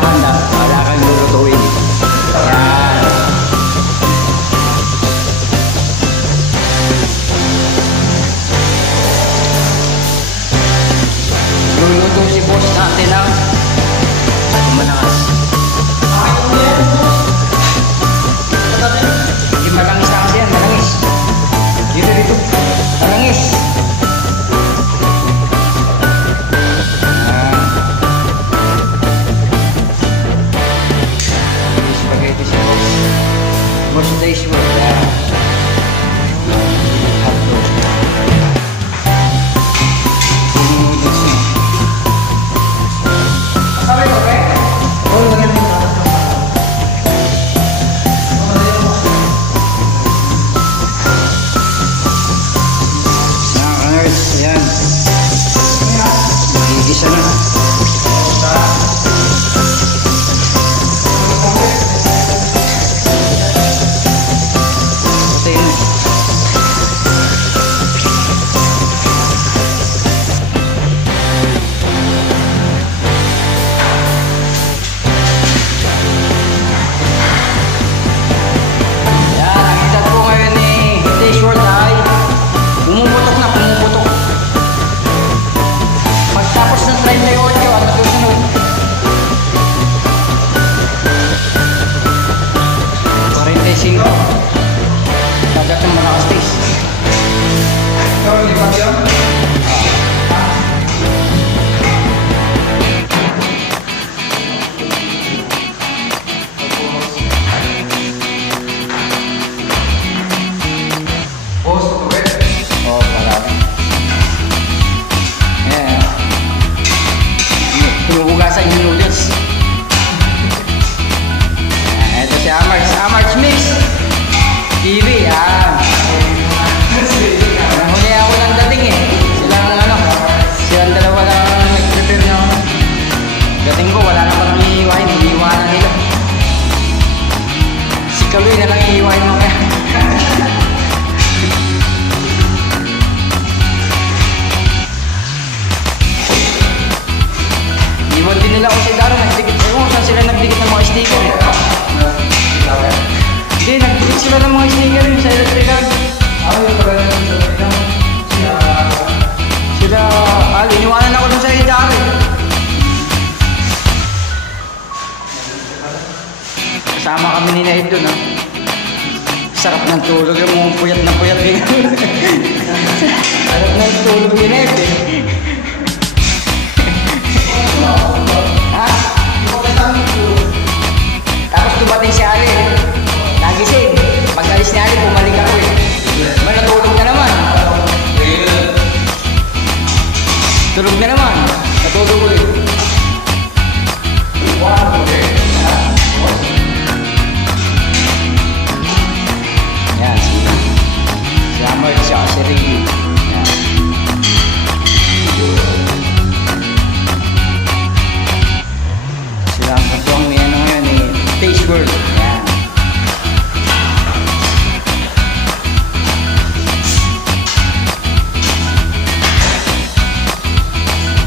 maghahanda, wala kang lulutuin. Yan. Luluto si boss natin na malakas. Hindi malangis na kasi yan, malangis. Dito, malangis. Spaghetti si boss. Boss days work. Amarts Mix TV, nahuli ako ng dating eh. Silang dalawa lang nag-prepare ng dating ko. Wala na pang iiwain, iniiwanan nila. Si Kaloy na lang iiwain mo kaya. Iwan din nila ako si Daro, nagdikit. Ewan ko saan sila nagdikit ng mga sticker eh. Hindi, nagdikit sila ng mga sticker yung sa electrical. Sila, iniwanan ako dun sa Idari. Kasama kami ni Naib dun, sarap ng tulog yung mga puyat na puyat din. Sarap ng tulog ni Naib eh. Tapos dumating si Ali, nagising. Pag-alis ni Ali, bumalik ako eh. Diba natulog na naman? Tulog na naman. Natulog ulit. Yan, si Amar siya, si Ricky. Sila ang katong ni ano ngayon ni Taste World. Yan.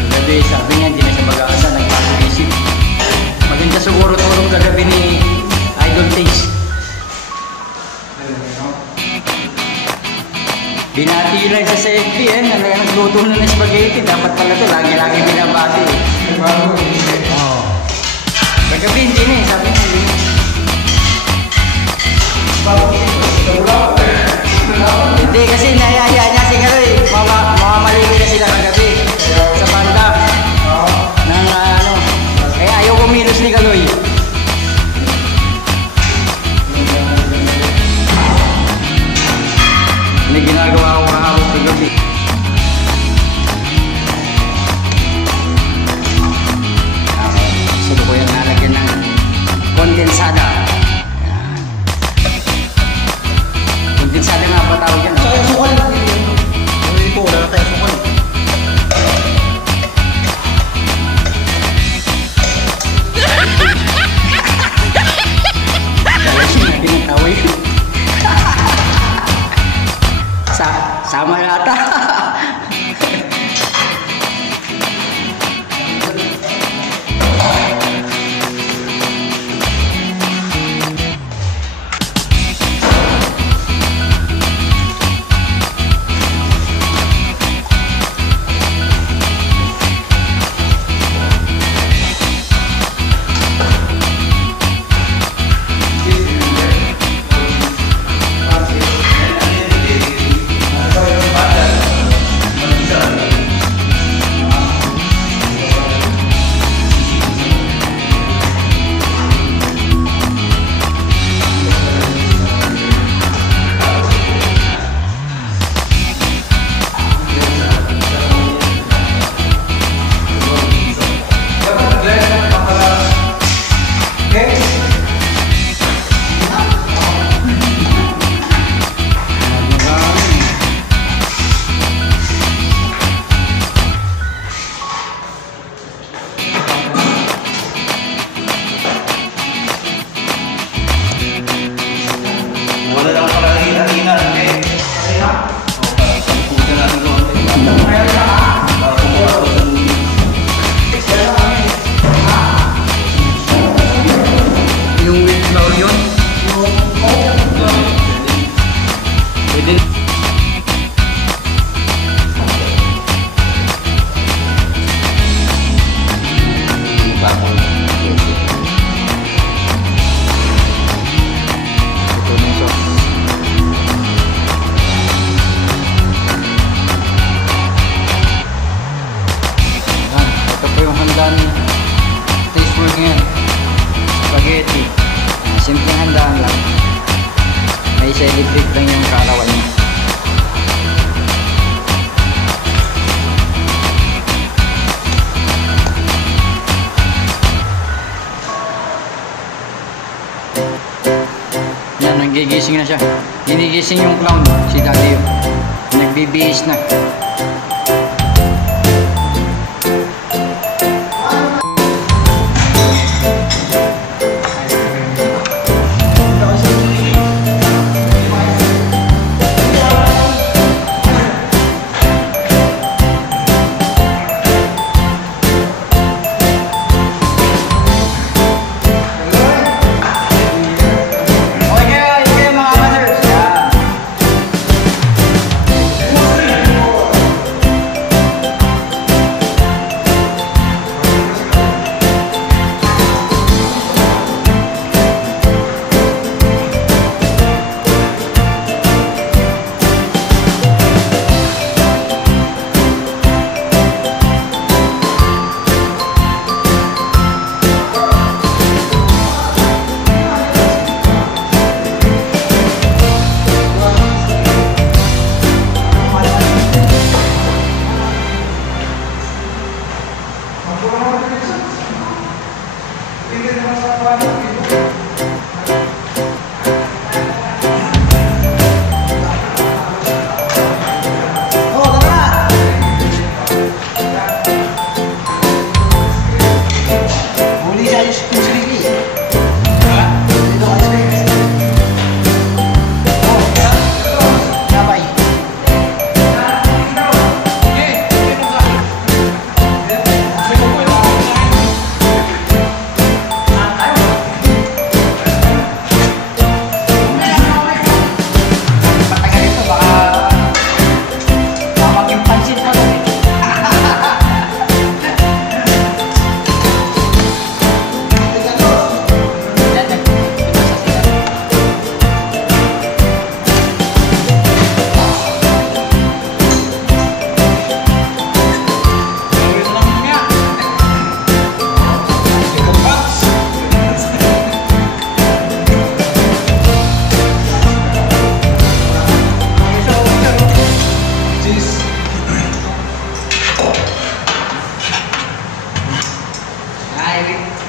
Kagabi, sabi niya hindi na siya mag-aasa, nagpapag-isip. Maganda siguro tulong kagabi ni Idol Taste. Binati lang sa FB nagluto na ng spaghetti. Dapat pala ito, lagi-lagi binabati eh. Kagabi hindi na eh, sabi niya hindi kasi nayaya niya si Kaloy. Mamamalingin na sila kagabi sa banda ng kaya ayaw kumilos ni Kaloy. May ginagawa ko kahapon kagabi. Sulo ko yung nalagyan ng kondensada. Kondensada nga ba tawag yan? Kaya sukal. Hindi po, wala kaya sukal. Pinataway. Sama yata. sa electric lang yung kaarawan niya. Yan, nagigising na siya. Ginigising yung clown, si Daddy. Nagbibihis na.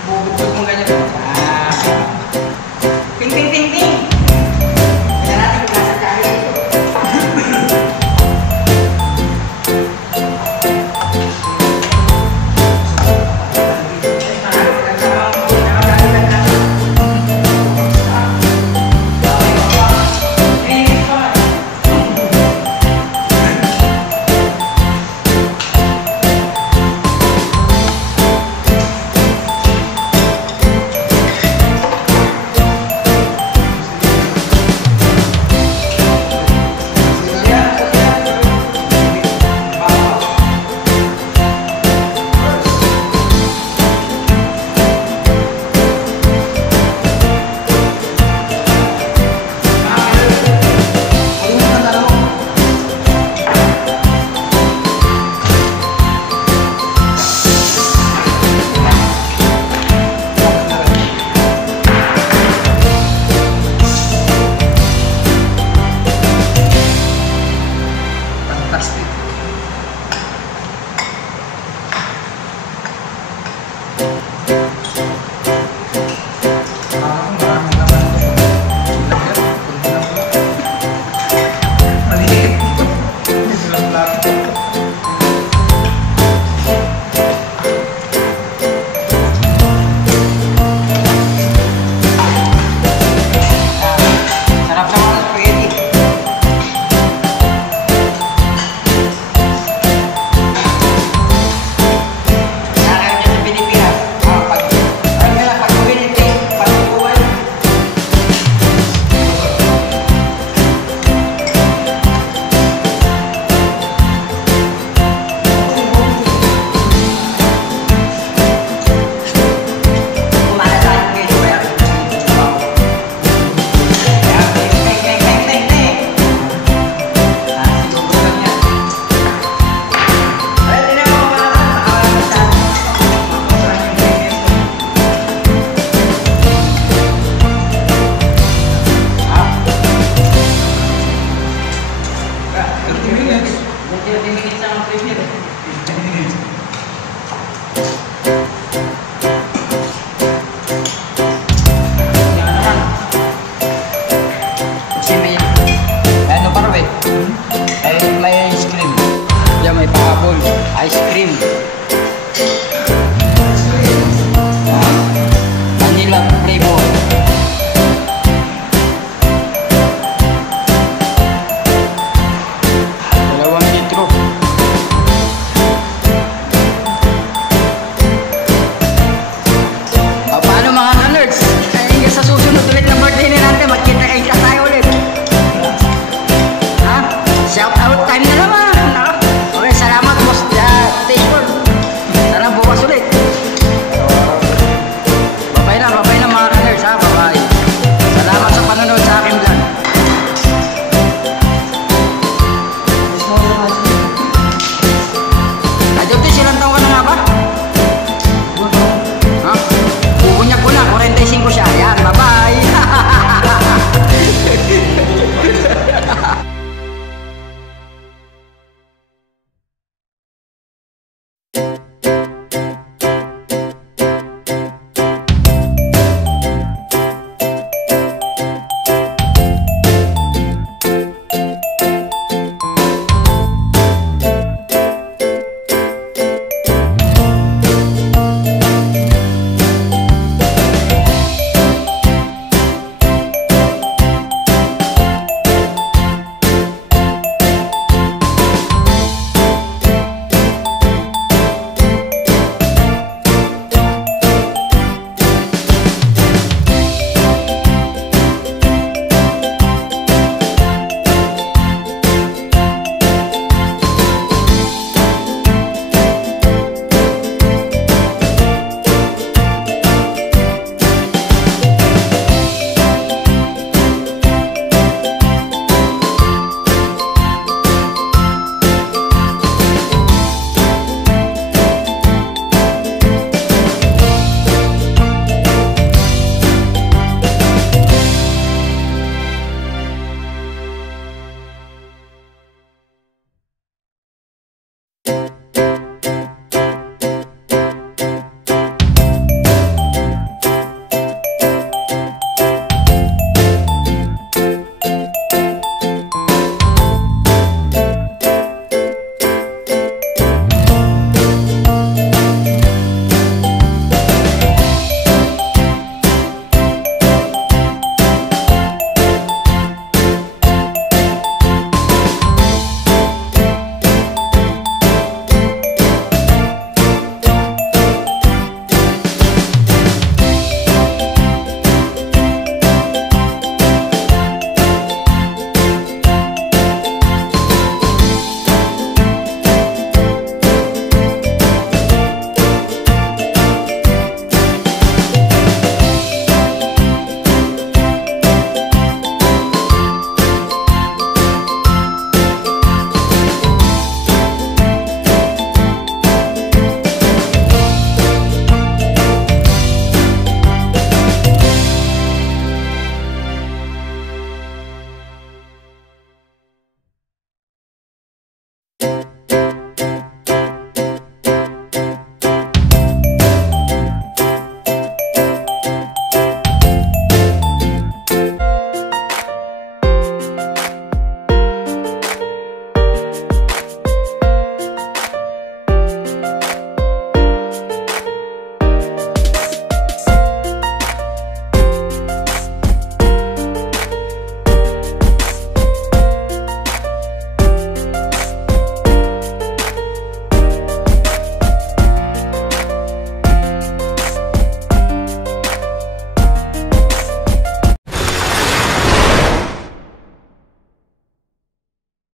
Bubog mo